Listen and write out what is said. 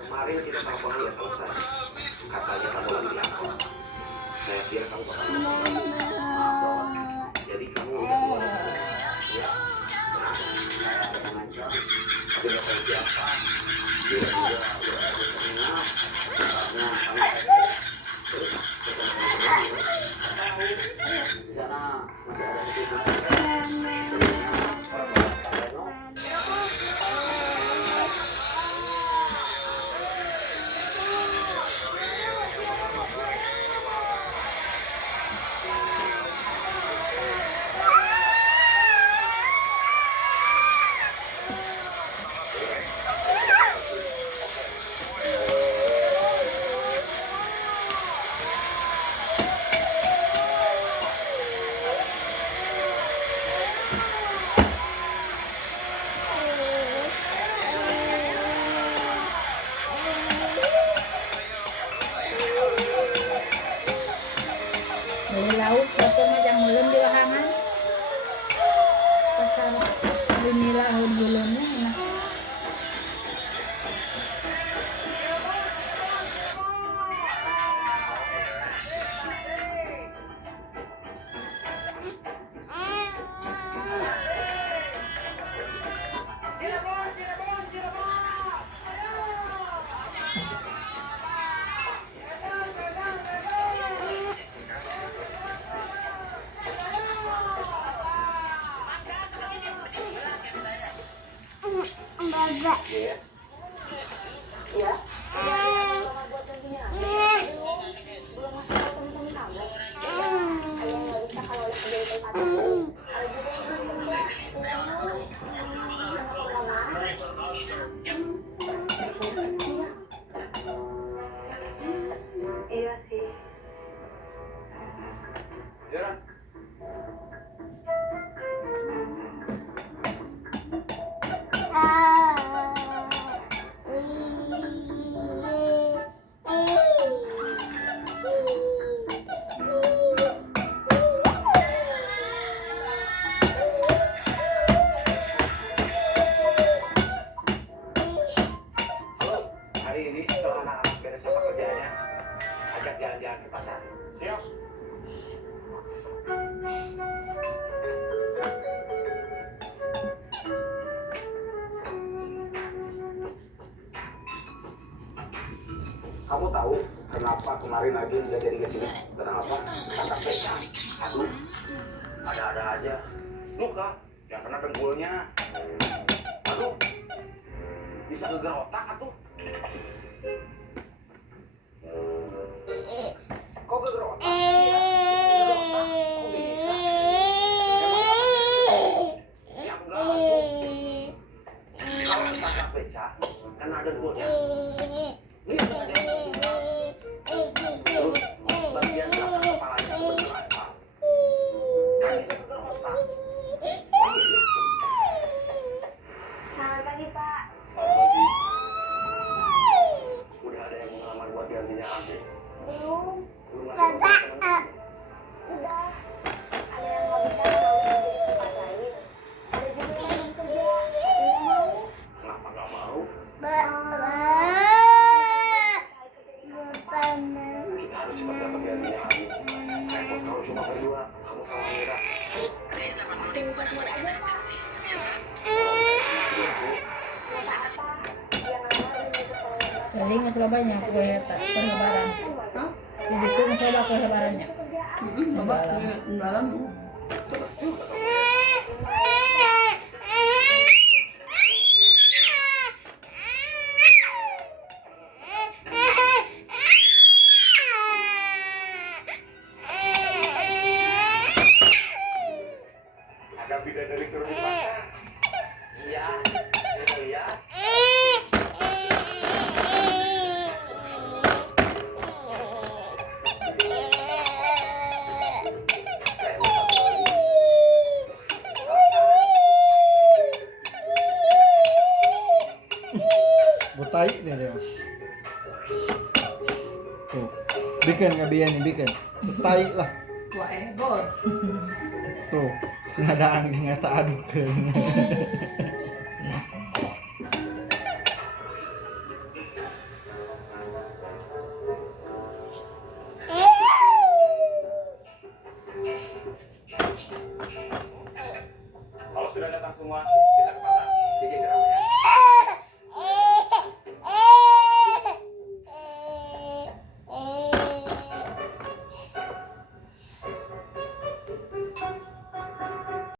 Kemarin kita telepon udah selesai. Katanya kamu lagi diangkut. Saya kira kamu bakal maaf dong. Jadi kamu udah keluar dari sini. Ya. Saya ada mengancam. Tapi nggak tahu siapa. Dia juga udah ada terminal. Katanya kamu di sana masih ada sedikit. lauk atau macam belum di wahangan pasal ini lauk belumnya enak. Iya. Iya. Iya sih. Hari ini setelah anak-anak beres apa kerjaannya, ajak jalan-jalan ke pasar. Siap. Kamu tahu kenapa kemarin lagi nggak jadi ke sini? Kenapa? Kata pesta. Aduh, ada-ada aja. Luka, yang kena dengkulnya. Aduh, bisa geger otak atuh. Kok geger otak? Geger otak? Kok bisa? Ya enggak atuh. Kalau ditangkap beca, kan ada dengkulnya. Lihat ada yang terus bagian belakang kepalanya seperti apa? Kan bisa geger otak. Selamat pagi, Pak. Pagi. Udah ada yang mengalamar buat gantinya Abi? Belum. Belum masih ada teman-teman? Udah. Ada yang mau bisa kalau jadi tempat lain. Ada juga yang belum kerja. Tapi nggak mau. Kenapa nggak mau? Kita harus cepat dapat gantinya Abi. Repot kalau cuma berdua, kamu sama Mira. Tunggu buat aja, Pak. Nggak apa-apa. Yang lama lebih ke Jadi nggak banyak kue per lebaran. Jadi itu nggak coba kue lebarannya. kerjaan. Coba di dalam. Ada bidadari ke rumah. Iya, iya. Butai nih dia. Tuh, bikin ngabian nih bikin. Butai lah. Wah, bor. Tuh, si ada angin ngata aduk ke. Kalau sudah datang semua,